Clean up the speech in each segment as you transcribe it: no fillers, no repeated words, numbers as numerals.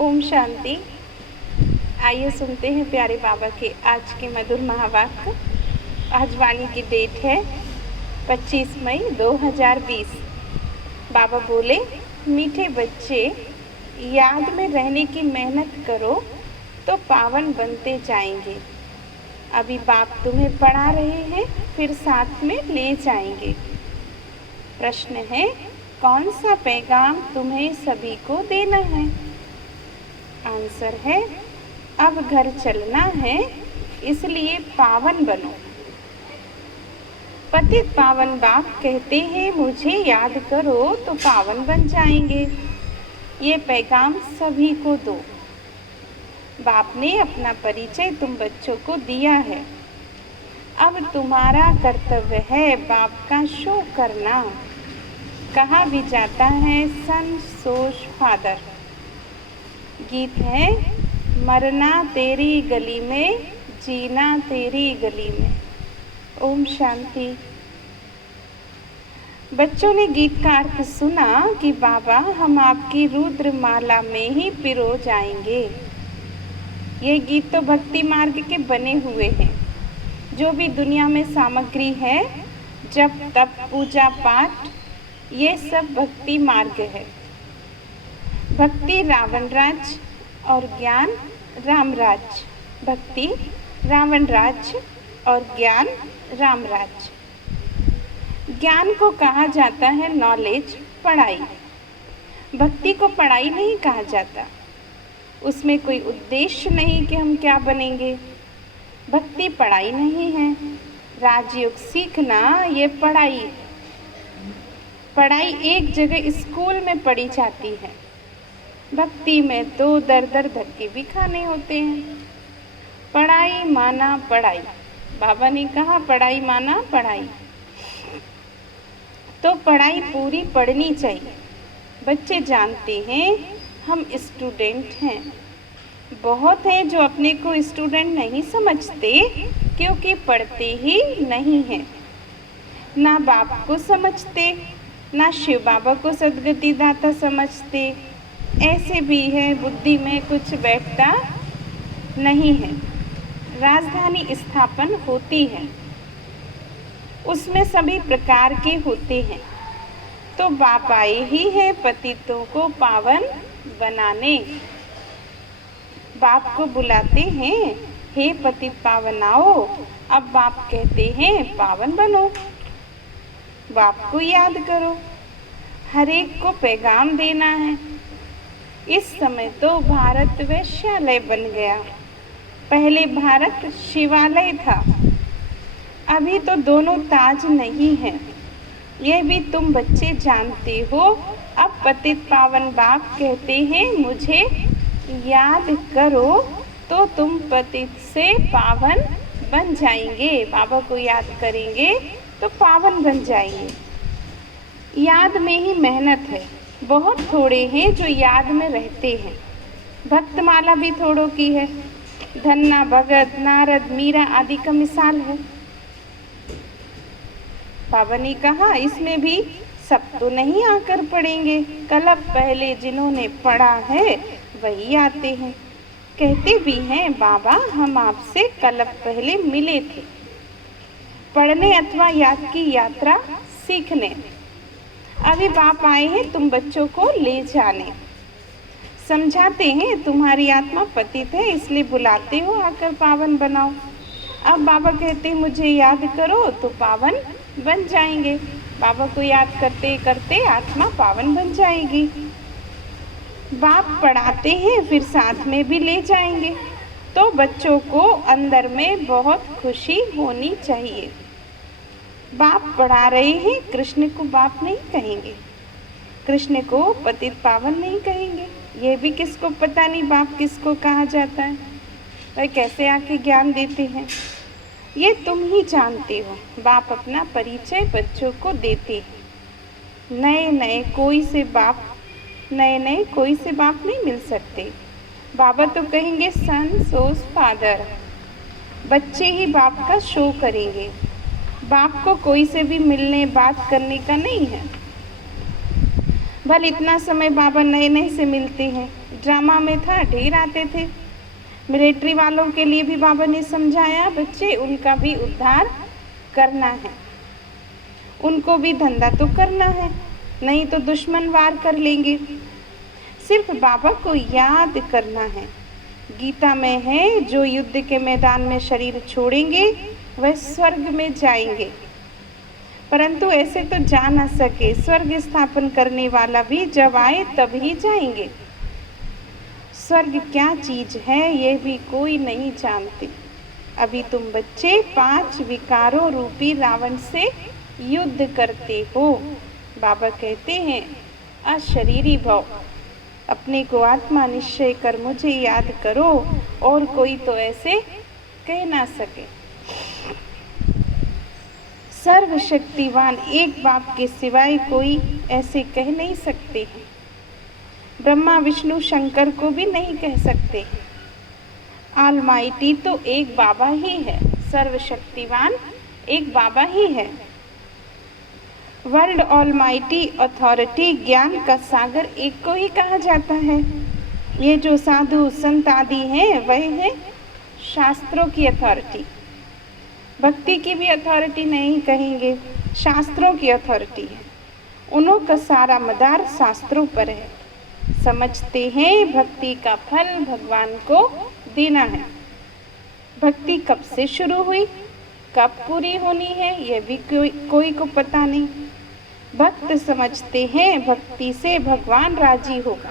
ओम शांति। आइए सुनते हैं प्यारे बाबा के आज के मधुर महावाक्य। आज वाणी की डेट है 25 मई 2020। बाबा बोले, मीठे बच्चे, याद में रहने की मेहनत करो तो पावन बनते जाएंगे। अभी बाप तुम्हें पढ़ा रहे हैं, फिर साथ में ले जाएंगे। प्रश्न है, कौन सा पैगाम तुम्हें सभी को देना है? आंसर है, अब घर चलना है, इसलिए पावन बनो। पतित पावन बाप कहते हैं, मुझे याद करो तो पावन बन जाएंगे। ये पैगाम सभी को दो। बाप ने अपना परिचय तुम बच्चों को दिया है। अब तुम्हारा कर्तव्य है बाप का शो करना। कहा भी जाता है, सन सोच फादर। गीत है, मरना तेरी गली में, जीना तेरी गली में। ओम शांति। बच्चों ने गीत का अर्थ सुना कि बाबा हम आपकी रुद्र माला में ही पिरो जाएंगे। ये गीत तो भक्ति मार्ग के बने हुए हैं। जो भी दुनिया में सामग्री है, जप तप पूजा पाठ, ये सब भक्ति मार्ग है। भक्ति रावण राज और ज्ञान राम राज। भक्ति रावण राज और ज्ञान राम राज। ज्ञान को कहा जाता है नॉलेज, पढ़ाई। भक्ति को पढ़ाई नहीं कहा जाता। उसमें कोई उद्देश्य नहीं कि हम क्या बनेंगे। भक्ति पढ़ाई नहीं है। राजयोग सीखना ये पढ़ाई। पढ़ाई एक जगह स्कूल में पढ़ी जाती है। भक्ति में तो दर दर धक्के भी खाने होते हैं। पढ़ाई माना पढ़ाई। बाबा ने कहा पढ़ाई माना पढ़ाई। तो पढ़ाई पूरी पढ़नी चाहिए। बच्चे जानते हैं हम स्टूडेंट हैं। बहुत हैं जो अपने को स्टूडेंट नहीं समझते क्योंकि पढ़ते ही नहीं हैं। ना बाप को समझते, ना शिव बाबा को सद्गति दाता समझते। ऐसे भी है, बुद्धि में कुछ बैठता नहीं है। राजधानी स्थापन होती है, उसमें सभी प्रकार के होते हैं। तो बाप आए ही है पतितों को पावन बनाने। बाप को बुलाते हैं, हे पतित पावन आओ। अब बाप कहते हैं पावन बनो। बाप को याद करो, हर एक को पैगाम देना है। इस समय तो भारत वैश्यालय बन गया। पहले भारत शिवालय था। अभी तो दोनों ताज नहीं हैं। यह भी तुम बच्चे जानते हो। अब पतित पावन बाप कहते हैं, मुझे याद करो तो तुम पतित से पावन बन जाएंगे। बाबा को याद करेंगे तो पावन बन जाएंगे। याद में ही मेहनत है। बहुत थोड़े हैं जो याद में रहते हैं। भक्तमाला भी थोड़ों की है। धन्ना भगत, नारद, मीरा आदि का मिसाल है। बाबा ने कहा इसमें भी सब तो नहीं आकर पढ़ेंगे। कल्प पहले जिन्होंने पढ़ा है वही आते हैं। कहते भी हैं, बाबा हम आपसे कल्प पहले मिले थे, पढ़ने अथवा याद की यात्रा सीखने। अभी बाप आए हैं तुम बच्चों को ले जाने। समझाते हैं तुम्हारी आत्मा पतित है, इसलिए बुलाते हो आकर पावन बनाओ। अब बाबा कहते हैं मुझे याद करो तो पावन बन जाएंगे। बाबा को याद करते करते आत्मा पावन बन जाएगी। बाप पढ़ाते हैं, फिर साथ में भी ले जाएंगे। तो बच्चों को अंदर में बहुत खुशी होनी चाहिए। बाप पढ़ा रहे हैं, कृष्ण को बाप नहीं कहेंगे, कृष्ण को पतित पावन नहीं कहेंगे। ये भी किसको पता नहीं बाप किसको कहा जाता है, वह कैसे आके ज्ञान देते हैं, ये तुम ही जानते हो। बाप अपना परिचय बच्चों को देते हैं। नए नए कोई से बाप नहीं मिल सकते। बाबा तो कहेंगे सन सोज फादर। बच्चे ही बाप का शो करेंगे। बाप को कोई से भी मिलने बात करने का नहीं है। भले इतना समय बाबा नए नए से मिलते हैं, ड्रामा में था, ढेर आते थे। मिलिट्री वालों के लिए भी बाबा ने समझाया, बच्चे उनका भी उद्धार करना है, उनको भी धंधा तो करना है, नहीं तो दुश्मन वार कर लेंगे। सिर्फ बाबा को याद करना है। गीता में है, जो युद्ध के मैदान में शरीर छोड़ेंगे वह स्वर्ग में जाएंगे, परंतु ऐसे तो जा न सके। स्वर्ग स्थापन करने वाला भी जब आए तब ही जाएंगे। स्वर्ग क्या चीज है ये भी कोई नहीं जानते। अभी तुम बच्चे 5 विकारों रूपी रावण से युद्ध करते हो। बाबा कहते हैं, अशरीरी भव, अपने को आत्मा निश्चय कर मुझे याद करो, और कोई तो ऐसे कह ना सके। सर्वशक्तिवान एक बाप के सिवाय कोई ऐसे कह नहीं सकते हैं। ब्रह्मा विष्णु शंकर को भी नहीं कह सकते। ऑलमाइटी तो एक बाबा ही है, सर्वशक्तिवान एक बाबा ही है। वर्ल्ड ऑलमाइटी अथॉरिटी, ज्ञान का सागर एक को ही कहा जाता है। ये जो साधु संत आदि हैं वह है शास्त्रों की अथॉरिटी। भक्ति की भी अथॉरिटी नहीं कहेंगे, शास्त्रों की अथॉरिटी है। उन्हों का सारा मदार शास्त्रों पर है। समझते हैं भक्ति का फल भगवान को देना है। भक्ति कब से शुरू हुई, कब पूरी होनी है, यह भी कोई को पता नहीं। भक्त समझते हैं भक्ति से भगवान राजी होगा,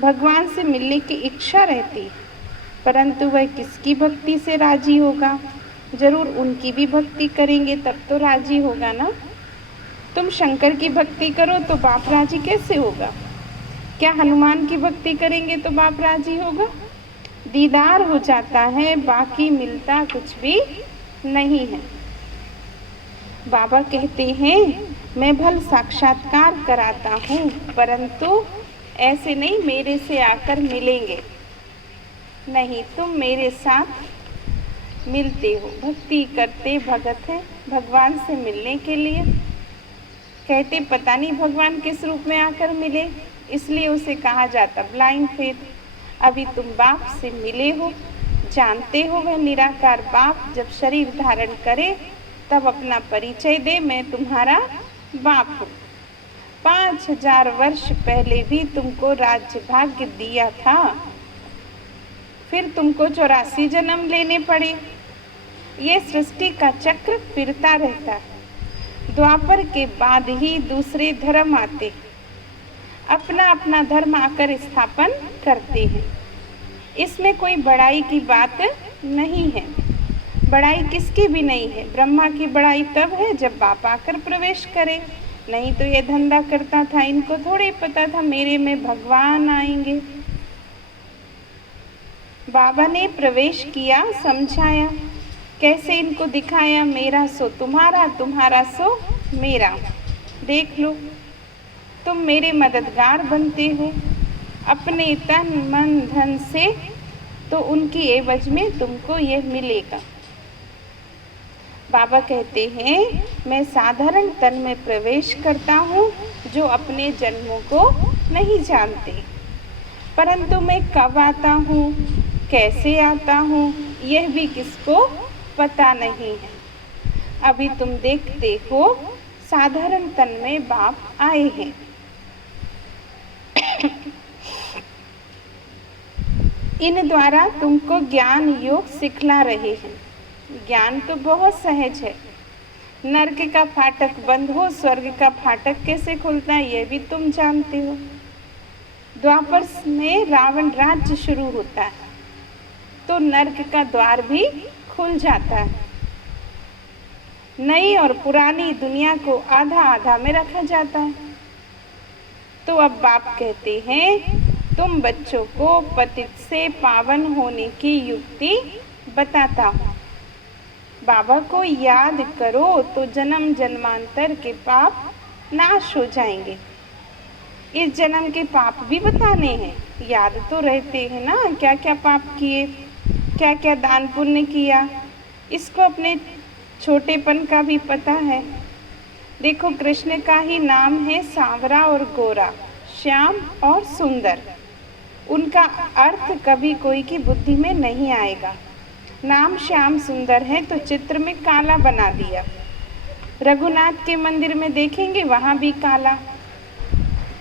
भगवान से मिलने की इच्छा रहती है, परंतु वह किसकी भक्ति से राजी होगा? जरूर उनकी भी भक्ति करेंगे तब तो राजी होगा ना। तुम शंकर की भक्ति करो तो बाप राजी कैसे होगा? क्या हनुमान की भक्ति करेंगे तो बाप राजी होगा? दीदार हो जाता है, बाकी मिलता कुछ भी नहीं है। बाबा कहते हैं, मैं भल साक्षात्कार कराता हूँ, परंतु ऐसे नहीं मेरे से आकर मिलेंगे। नहीं, तुम मेरे साथ मिलते हो, भक्ति करते भगत हैं भगवान से मिलने के लिए। कहते पता नहीं भगवान किस रूप में आकर मिले, इसलिए उसे कहा जाता ब्लाइंड फेथ। अभी तुम बाप से मिले हो, जानते हो वह निराकार बाप जब शरीर धारण करे तब अपना परिचय दे, मैं तुम्हारा बाप हूँ। 5000 वर्ष पहले भी तुमको राज्य भाग्य दिया था, फिर तुमको 84 जन्म लेने पड़े। ये सृष्टि का चक्र फिरता रहता है। द्वापर के बाद ही दूसरे धर्म आते, अपना अपना धर्म आकर स्थापन करते हैं। इसमें कोई बड़ाई की बात नहीं है, बड़ाई किसकी भी नहीं है। ब्रह्मा की बड़ाई तब है जब बाप आकर प्रवेश करे, नहीं तो ये धंधा करता था, इनको थोड़ी पता था मेरे में भगवान आएंगे। बाबा ने प्रवेश किया, समझाया, कैसे इनको दिखाया, मेरा सो तुम्हारा, तुम्हारा सो मेरा। देख लो, तुम मेरे मददगार बनते हो अपने तन मन धन से, तो उनकी एवज में तुमको यह मिलेगा। बाबा कहते हैं, मैं साधारण तन में प्रवेश करता हूँ जो अपने जन्मों को नहीं जानते, परंतु मैं कब आता हूँ, कैसे आता हूँ, यह भी किसको पता नहीं है। अभी तुम देखते हो साधारण तन में बाप आए हैं। इन द्वारा तुमको ज्ञान योग सिखला रहे हैं। ज्ञान तो बहुत सहज है। नरक का फाटक बंद हो, स्वर्ग का फाटक कैसे खुलता है यह भी तुम जानते हो। द्वापर में रावण राज्य शुरू होता है तो नरक का द्वार भी खुल जाता है। नई और पुरानी दुनिया को आधा आधा में रखा जाता है। तो अब बाप कहते हैं, तुम बच्चों को पतित से पावन होने की युक्ति बताता हूँ। बाबा को याद करो तो जन्म जन्मांतर के पाप नाश हो जाएंगे। इस जन्म के पाप भी बताने हैं, याद तो रहते हैं ना, क्या क्या पाप किए, क्या क्या दान पुण्य किया, इसको अपने छोटेपन का भी पता है। देखो, कृष्ण का ही नाम है सांवरा और गोरा, श्याम और सुंदर। उनका अर्थ कभी कोई की बुद्धि में नहीं आएगा। नाम श्याम सुंदर है तो चित्र में काला बना दिया। रघुनाथ के मंदिर में देखेंगे वहाँ भी काला।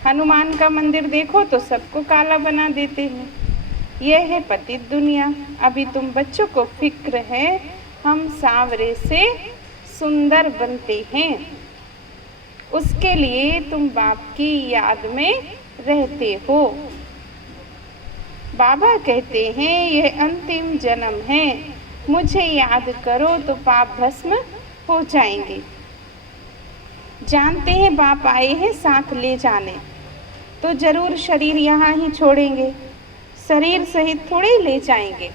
हनुमान का मंदिर देखो तो सबको काला बना देते हैं। यह है पतित दुनिया। अभी तुम बच्चों को फिक्र है हम सांवरे से सुंदर बनते हैं, उसके लिए तुम बाप की याद में रहते हो। बाबा कहते हैं यह अंतिम जन्म है, मुझे याद करो तो पाप भस्म हो जाएंगे। जानते हैं बाप आए हैं साथ ले जाने, तो जरूर शरीर यहाँ ही छोड़ेंगे, शरीर सहित थोड़े ले जाएंगे।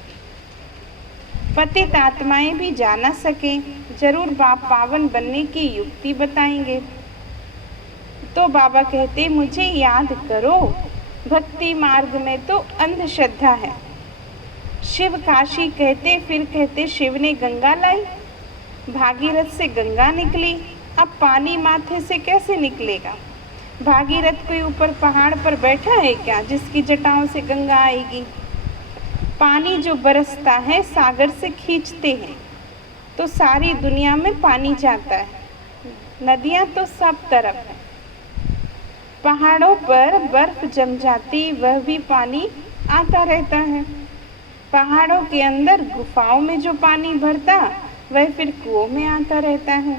पतित आत्माएं भी जा न सके, जरूर बाप पावन बनने की युक्ति बताएंगे। तो बाबा कहते मुझे याद करो। भक्ति मार्ग में तो अंधश्रद्धा है। शिव काशी कहते, फिर कहते शिव ने गंगा लाई। भागीरथ से गंगा निकली, अब पानी माथे से कैसे निकलेगा? भागीरथ कोई ऊपर पहाड़ पर बैठा है क्या जिसकी जटाओं से गंगा आएगी? पानी जो बरसता है सागर से खींचते हैं तो सारी दुनिया में पानी जाता है। नदियां तो सब तरफ है। पहाड़ों पर बर्फ जम जाती, वह भी पानी आता रहता है। पहाड़ों के अंदर गुफाओं में जो पानी भरता वह फिर कुओं में आता रहता है।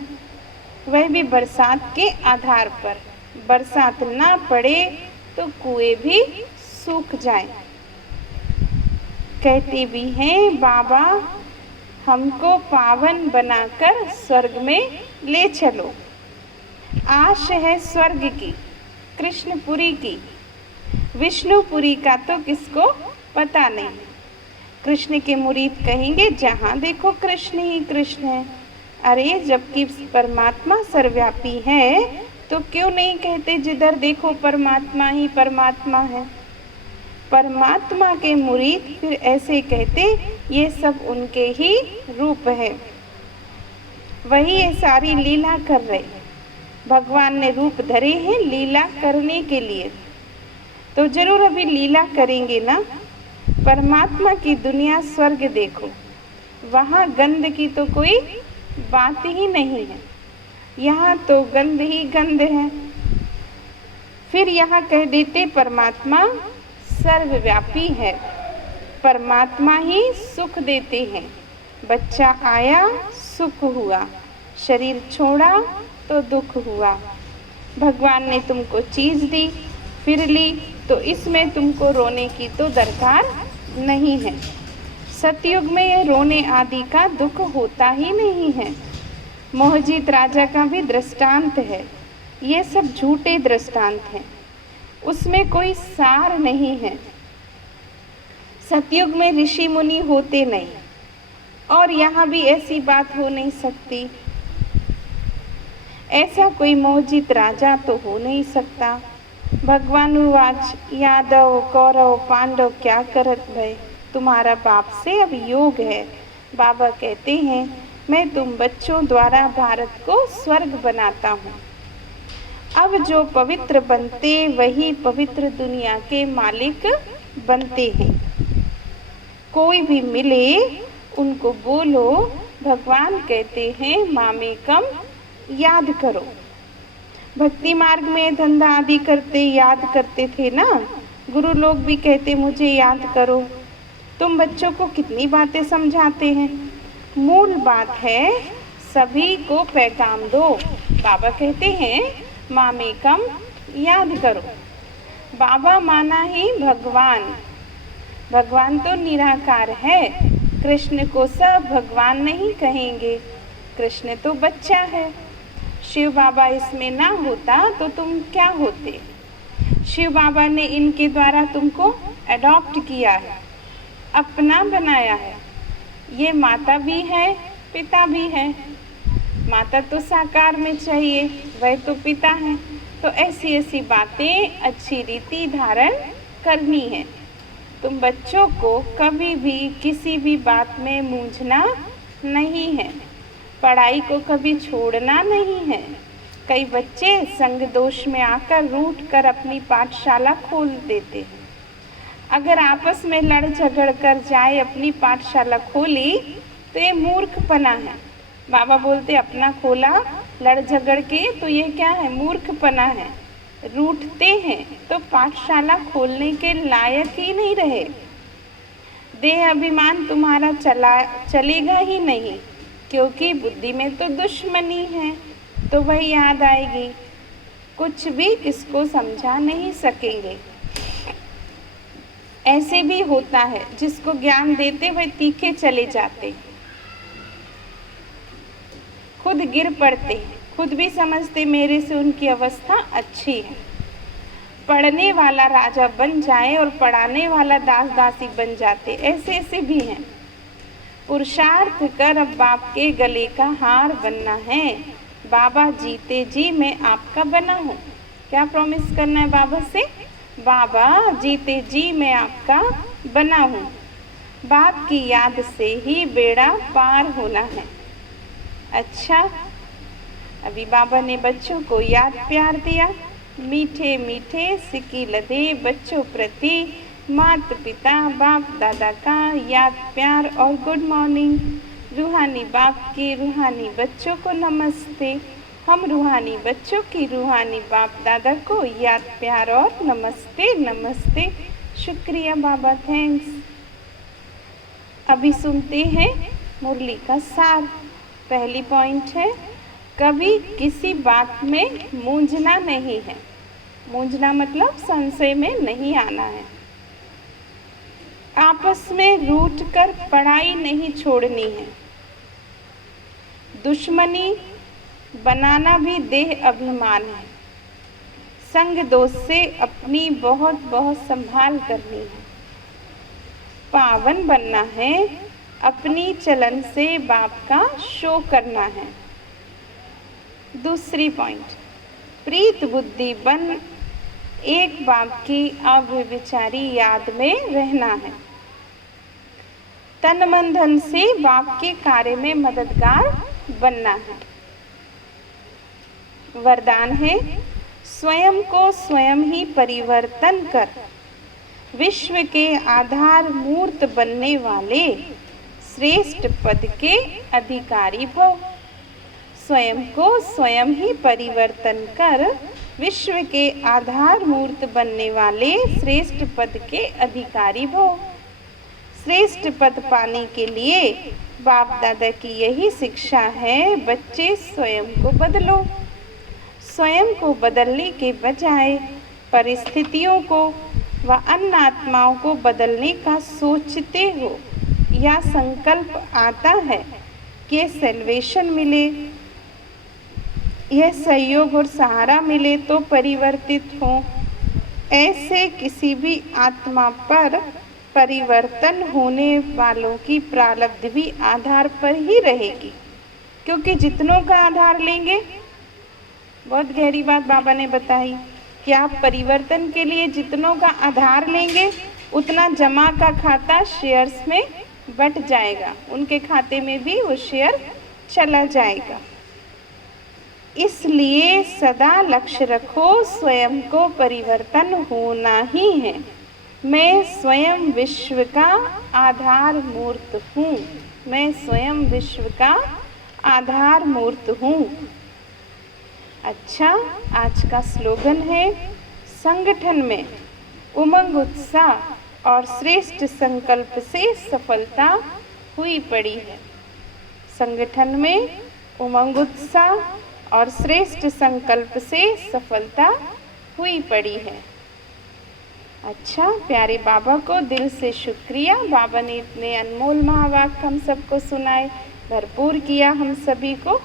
वह भी बरसात के आधार पर। बरसात ना पड़े तो कुएं भी सूख जाएं। कहते भी हैं बाबा हमको पावन बनाकर स्वर्ग में ले चलो। आश है स्वर्ग की, कृष्णपुरी की, विष्णुपुरी का तो किसको पता नहीं। कृष्ण के मुरीद कहेंगे जहाँ देखो कृष्ण ही कृष्ण है। अरे जबकि परमात्मा सर्वव्यापी है तो क्यों नहीं कहते जिधर देखो परमात्मा ही परमात्मा है। परमात्मा के मुरीद फिर ऐसे कहते ये सब उनके ही रूप है, वही ये सारी लीला कर रहे। भगवान ने रूप धरे हैं लीला करने के लिए, तो जरूर अभी लीला करेंगे ना। परमात्मा की दुनिया स्वर्ग देखो, वहाँ गंध की तो कोई बात ही नहीं है, यहाँ तो गंध ही गंध है। फिर यहाँ कह देते परमात्मा सर्वव्यापी है, परमात्मा ही सुख देते हैं। बच्चा आया सुख हुआ, शरीर छोड़ा तो दुख हुआ। भगवान ने तुमको चीज दी फिर ली, तो इसमें तुमको रोने की तो दरकार नहीं है। सतयुग में यह रोने आदि का दुख होता ही नहीं है। मोहजीत राजा का भी दृष्टांत है, ये सब झूठे दृष्टांत हैं, उसमें कोई सार नहीं है। सतयुग में ऋषि मुनि होते नहीं, और यहाँ भी ऐसी बात हो नहीं सकती। ऐसा कोई मोहजित राजा तो हो नहीं सकता। भगवान उवाच यादव कौरव पांडव क्या करत भय, तुम्हारा बाप से अब योग है। बाबा कहते हैं मैं तुम बच्चों द्वारा भारत को स्वर्ग बनाता हूँ। अब जो पवित्र बनते वही पवित्र दुनिया के मालिक बनते हैं। कोई भी मिले उनको बोलो भगवान कहते हैं मामेकम याद करो। भक्ति मार्ग में धंधा आदि करते याद करते थे ना, गुरु लोग भी कहते मुझे याद करो। तुम बच्चों को कितनी बातें समझाते हैं। मूल बात है सभी को पैगाम दो। बाबा कहते हैं मामेकम याद करो। बाबा माना ही भगवान, भगवान तो निराकार है। कृष्ण को सब भगवान नहीं कहेंगे, कृष्ण तो बच्चा है। शिव बाबा इसमें ना होता तो तुम क्या होते। शिव बाबा ने इनके द्वारा तुमको अडॉप्ट किया है, अपना बनाया है। ये माता भी है पिता भी है। माता तो साकार में चाहिए, वह तो पिता है। तो ऐसी ऐसी बातें अच्छी रीति धारण करनी है। तुम बच्चों को कभी भी किसी भी बात में मूंझना नहीं है, पढ़ाई को कभी छोड़ना नहीं है। कई बच्चे संग दोष में आकर रूठ कर अपनी पाठशाला खोल देते हैं। अगर आपस में लड़ झगड़ कर जाए अपनी पाठशाला खोली तो ये मूर्खपना है। बाबा बोलते अपना खोला लड़ झगड़ के तो ये क्या है, मूर्खपना है। रूठते हैं तो पाठशाला खोलने के लायक ही नहीं रहे। देह अभिमान तुम्हारा चलेगा ही नहीं, क्योंकि बुद्धि में तो दुश्मनी है। तो वही याद आएगी, कुछ भी किसको समझा नहीं सकेंगे। ऐसे भी होता है जिसको ज्ञान देते हुए तीखे चले जाते, खुद गिर पड़ते, खुद भी समझते मेरे से उनकी अवस्था अच्छी है। पढ़ने वाला राजा बन जाए और पढ़ाने वाला दास दासी बन जाते, ऐसे ऐसे भी हैं। पुरुषार्थ कर अब बाप के गले का हार बनना है। बाबा जीते जी मैं आपका बना हूँ। क्या प्रॉमिस करना है बाबा से? बाबा जीते जी मैं आपका बना हूँ। बाप की याद से ही बेड़ा पार होना है। अच्छा, अभी बाबा ने बच्चों को याद प्यार दिया। मीठे मीठे सिक्की लदे बच्चों प्रति माता पिता बाप दादा का याद प्यार और गुड मॉर्निंग। रूहानी बाप की रूहानी बच्चों को नमस्ते। हम रूहानी बच्चों की रूहानी बाप दादा को याद प्यार और नमस्ते नमस्ते। शुक्रिया बाबा, थैंक्स। अभी सुनते हैं मुरली का सार। पहली पॉइंट है, कभी किसी बात में मूंझना नहीं है। मूंझना मतलब संशय में नहीं आना है। आपस में रूठ कर पढ़ाई नहीं छोड़नी है। दुश्मनी बनाना भी देह अभिमान है। संग दोष से अपनी बहुत बहुत संभाल करनी है। पावन बनना है, अपनी चलन से बाप का शो करना है। दूसरी पॉइंट, प्रीत बुद्धि बन एक बाप की अव्यभिचारी याद में रहना है। तन मन धन से बाप के कार्य में मददगार बनना है। वरदान है, स्वयं को स्वयं ही परिवर्तन कर विश्व के आधार मूर्त बनने वाले श्रेष्ठ पद के अधिकारी भव। स्वयं को स्वयं ही परिवर्तन कर विश्व के आधार मूर्त बनने वाले श्रेष्ठ पद के अधिकारी भव। श्रेष्ठ पद पाने के लिए बाप दादा की यही शिक्षा है, बच्चे स्वयं को बदलो। स्वयं को बदलने के बजाय परिस्थितियों को व अन्य आत्माओं को बदलने का सोचते हो या संकल्प आता है कि सेल्वेशन मिले, यह सहयोग और सहारा मिले तो परिवर्तित हो, ऐसे किसी भी आत्मा पर परिवर्तन होने वालों की प्रारब्ध भी आधार पर ही रहेगी। क्योंकि जितनों का आधार लेंगे, बहुत गहरी बात बाबा ने बताई कि आप परिवर्तन के लिए जितनों का आधार लेंगे उतना जमा का खाता शेयर्स में बट जाएगा, उनके खाते में भी वो शेयर चला जाएगा। इसलिए सदा लक्ष्य रखो, स्वयं को परिवर्तन होना ही है। मैं स्वयं विश्व का आधार मूर्त हूँ। मैं स्वयं विश्व का आधार मूर्त हूँ। अच्छा, आज का स्लोगन है, संगठन में उमंग उत्साह और श्रेष्ठ संकल्प से सफलता हुई पड़ी है। संगठन में उमंग उत्साह और श्रेष्ठ संकल्प से सफलता हुई पड़ी है। अच्छा, प्यारे बाबा को दिल से शुक्रिया। बाबा ने इतने अनमोल महावाक्य हम सबको सुनाए, भरपूर किया हम सभी को।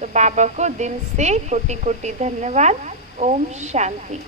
तो बाबा को दिल से कोटि कोटि धन्यवाद। ओम शांति।